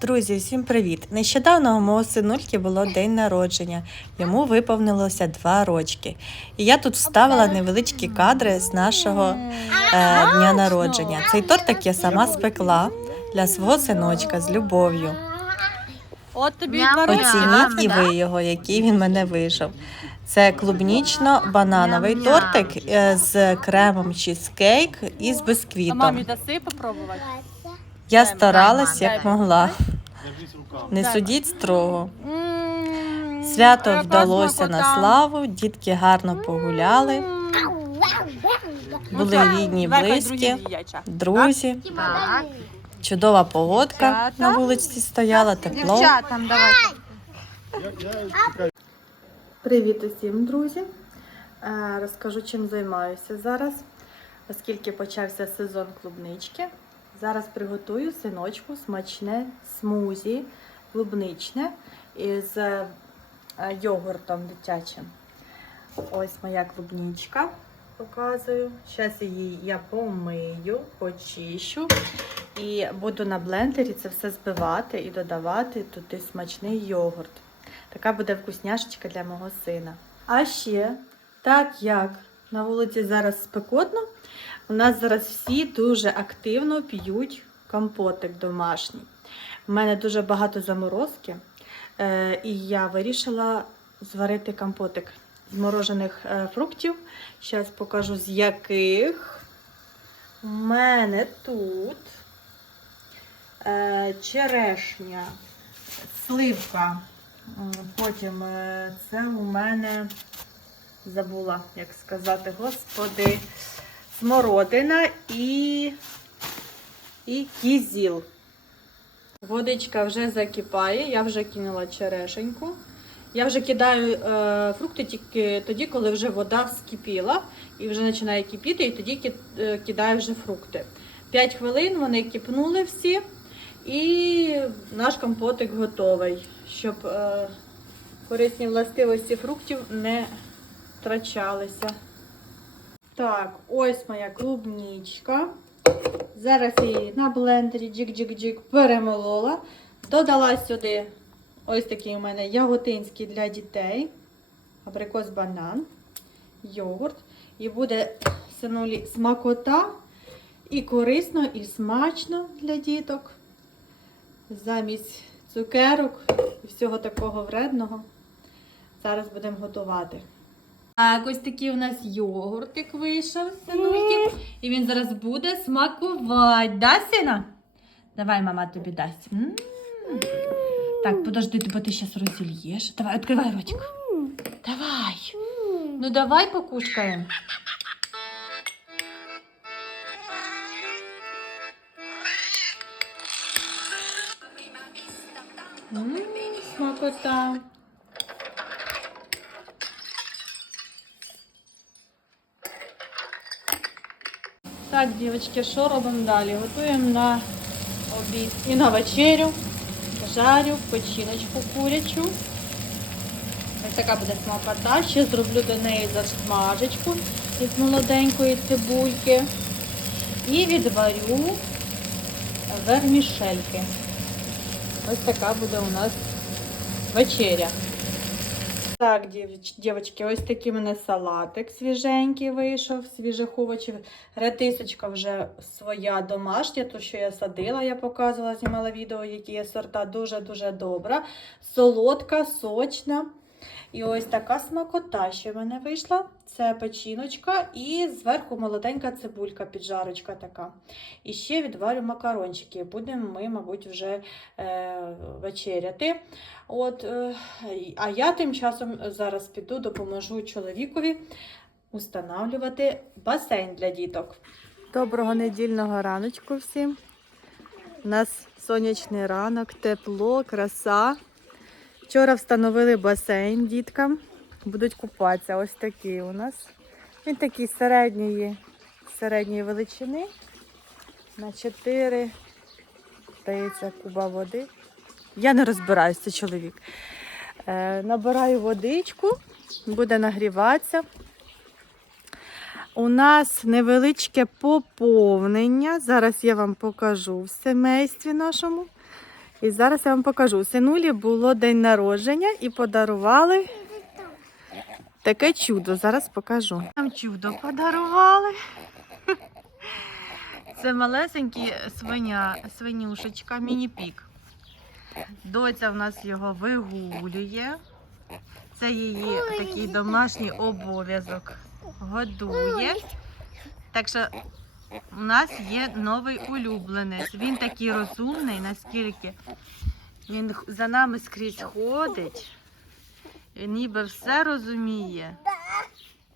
Друзі, всім привіт! Нещодавно у мого синульки було день народження. Йому виповнилося два рочки. І я тут вставила невеличкі кадри з нашого е, дня народження. Цей тортик я сама спекла для свого синочка з любов'ю. Оцініть і ви його, який він мене вийшов. Це клубнічно-банановий тортик е, з кремом чізкейк і з А бисквітом. мамі даси попробувати? Я старалась як могла. Не судіть строго. Свято вдалося на славу, дітки гарно погуляли, Ну, були рідні, близькі, друзі. Чудова погодка на вулиці стояла, тепло. Привіт усім, друзі! Е, Розкажу, чим займаюся зараз, оскільки почався сезон клубнички. Зараз приготую синочку смачне смузі клубничне із е, йогуртом дитячим. Ось моя клубничка. Показую. Зараз її я помию, почищу і буду на блендері це все збивати і додавати туди смачний йогурт. Така буде вкусняшечка для мого сина. А ще, так як на вулиці зараз спекотно, у нас зараз всі дуже активно п'ють компотик домашній. У мене дуже багато заморозки, е, і я вирішила зварити компотик з морожених е, фруктів. Зараз покажу з яких. У мене тут е, черешня, сливка. Потім це у мене забула, як сказати, господи, смородина і, і кізіл. Водичка вже закипає, я вже кинула черешеньку. Я вже кидаю е, фрукти тільки тоді, коли вже вода скипіла і вже починає кипіти, і тоді е, кидаю вже фрукти. 5 хвилин вони кипнули всі, і наш компотик готовий, щоб е, корисні властивості фруктів не втрачалися. Так, ось моя клубничка. Зараз її на блендері джик-джик-джик перемолола. Додала сюди ось такий у мене яготинський для дітей. Абрикос банан, йогурт. І буде синулі смакота і корисно, і смачно для діток. Замість цукерок і всього такого вредного. Зараз будемо готувати. Так, ось такий у нас йогуртик вийшов, синульки. І він зараз буде смакувати. Да, сина? Давай, мама тобі дасть. М. Так, подожди, бо ти зараз розільєш. Давай, відкривай ротик. Давай. Ну давай покушаємо. М, Смакота. Так, дівчатки, що робимо далі? Готуємо на обід і на вечерю. Жарю печіночку курячу. Ось така буде смакота. Ще зроблю до неї засмажечку із молоденької цибульки. І відварю вермішельки. Ось така буде у нас вечеря. Так, дівч- дівчатки, ось такий мене салатик свіженький вийшов, свіжих овочів. Ретисочка вже своя домашня, то що я садила, я показувала, знімала відео, які є сорта, дуже-дуже добра. Солодка, сочна. І ось така смакота, що в мене вийшла. Це печіночка і зверху молоденька цибулька, піджарочка така. І ще відварю макарончики. Будемо ми, мабуть, вже е, вечеряти. От, е, а я тим часом зараз піду, допоможу чоловікові устанавлювати басейн для діток. Доброго недільного раночку всім. У нас сонячний ранок, тепло, краса. Вчора встановили басейн діткам. Будуть купатися. Ось такий у нас. Він такий середньої, середньої величини. На 4 здається, куба води. Я не розбираюся, це чоловік. Е, набираю водичку, буде нагріватися. У нас невеличке поповнення. Зараз я вам покажу в семействі нашому. І зараз я вам покажу. Синулі було день народження і подарували таке чудо. Зараз покажу. Нам чудо подарували. Це малесенький свиня, свинюшечка, міні-пік. Доця в нас його вигулює. Це її такий домашній обов'язок. Годує. Так що у нас є новий улюбленець. Він такий розумний, наскільки він за нами скрізь ходить. Він ніби все розуміє.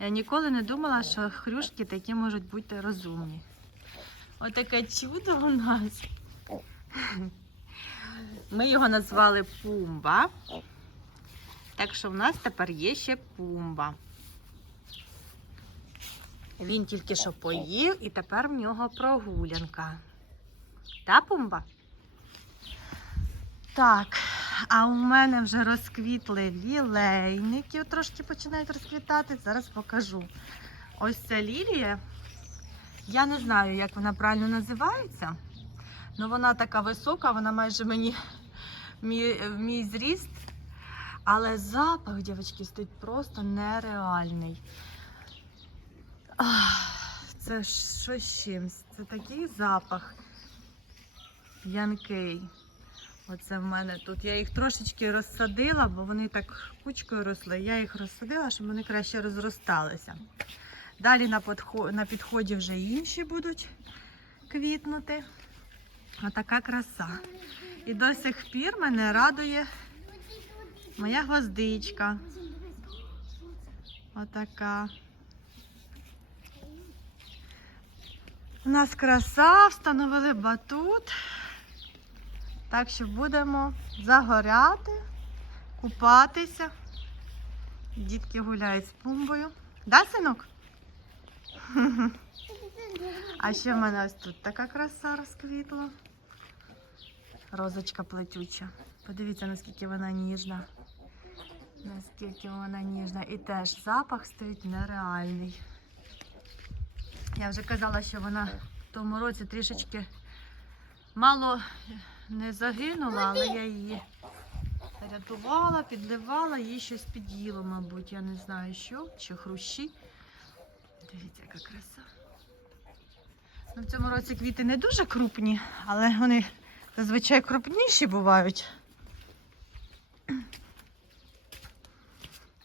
Я ніколи не думала, що хрюшки такі можуть бути розумні. Отаке чудо у нас. Ми його назвали Пумба. Так що в нас тепер є ще Пумба. Він тільки що поїв і тепер в нього прогулянка. Та, Пумба? Так, а у мене вже розквітли лілейники, трошки починають розквітати. Зараз покажу. Ось ця лілія. Я не знаю, як вона правильно називається. але вона така висока, вона майже мені мій, мій зріст. Але запах, дівчатки, стоїть просто нереальний. Це щось з чимсь. Це такий запах п'янкий. Оце в мене тут. Я їх трошечки розсадила, бо вони так кучкою росли. Я їх розсадила, щоб вони краще розросталися. Далі на, на підході вже інші будуть квітнути. Отака краса. І до сих пір мене радує моя гвоздичка. Отака. У нас краса, встановили батут. Так що будемо загоряти, купатися. Дітки гуляють з пумбою. Да, синок? А ще в мене ось тут така краса розквітла. Розочка плетюча. Подивіться, наскільки вона ніжна. Наскільки вона ніжна. І теж запах стоїть нереальний. Я вже казала, що вона в тому році трішечки мало не загинула, але я її рятувала, підливала, їй щось під'їло, мабуть. Я не знаю що, чи хрущі. Дивіться, яка краса. Ну, в цьому році квіти не дуже крупні, але вони зазвичай крупніші бувають.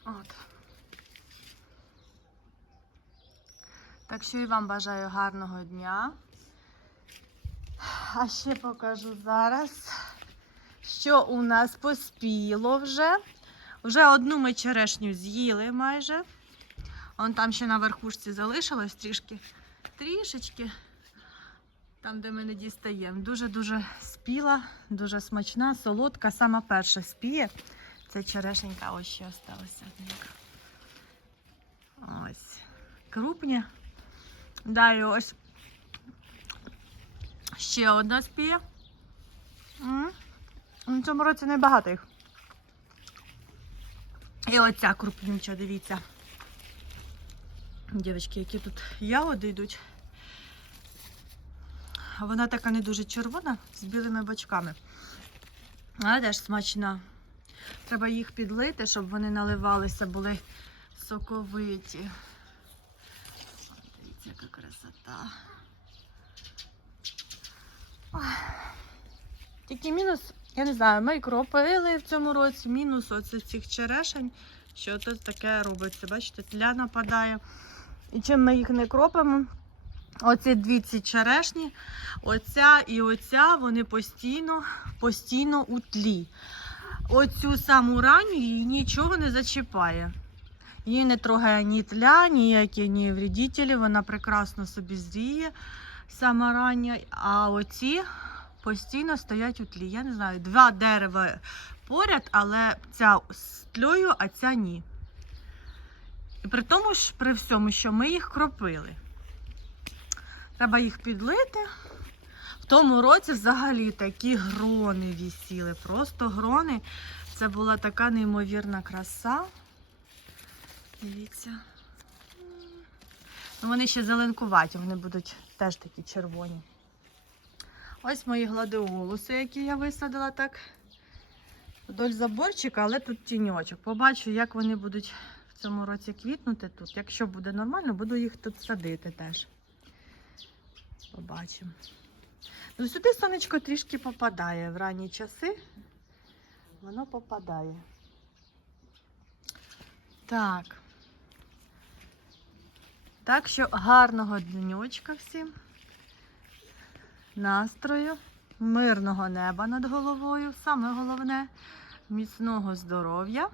От. Так що і вам бажаю гарного дня. А ще покажу зараз, що у нас поспіло вже. Вже одну ми черешню з'їли майже. Вон там ще на верхушці залишилось трішки, трішечки. Там, де ми не дістаємо. Дуже-дуже спіла, дуже смачна, солодка. Сама перша спіє. Це черешенька ось ще осталася. Ось. Крупні. Далі ось ще одна спіє. М. В цьому році небагато їх. І оця крупнюча, дивіться. Дівчатки, які тут ягоди йдуть. Вона така не дуже червона з білими бочками. Але теж смачна. Треба їх підлити, щоб вони наливалися, були соковиті. Дивіться, яка красота. Тільки мінус, я не знаю, ми кропили в цьому році, мінус оце цих черешень, що тут таке робиться. Бачите, тля нападає. І чим ми їх не кропимо, оці дві ці черешні, оця і оця, вони постійно, постійно у тлі. Оцю саму ранню її нічого не зачіпає. Її не трогає ні тля, ніякі ні вредителі, вона прекрасно собі зріє, сама рання. А оці постійно стоять у тлі. Я не знаю, два дерева поряд, але ця з тлею, а ця ні. І при тому ж, при всьому, що ми їх кропили. Треба їх підлити. В тому році взагалі такі грони вісіли. Просто грони. Це була така неймовірна краса. Дивіться. Ну, вони ще зеленкуваті, вони будуть теж такі червоні. Ось мої гладіолуси, які я висадила так вдоль заборчика, але тут тіньочок. Побачу, як вони будуть в цьому році квітнути тут. Якщо буде нормально, буду їх тут садити теж. Побачимо. Ну, сюди сонечко трішки попадає в ранні часи. Воно попадає. Так. Так що гарного днючка всім. Настрою, мирного неба над головою. Саме головне міцного здоров'я.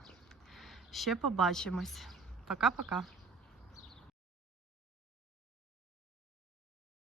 Ще побачимось. Пока-пока.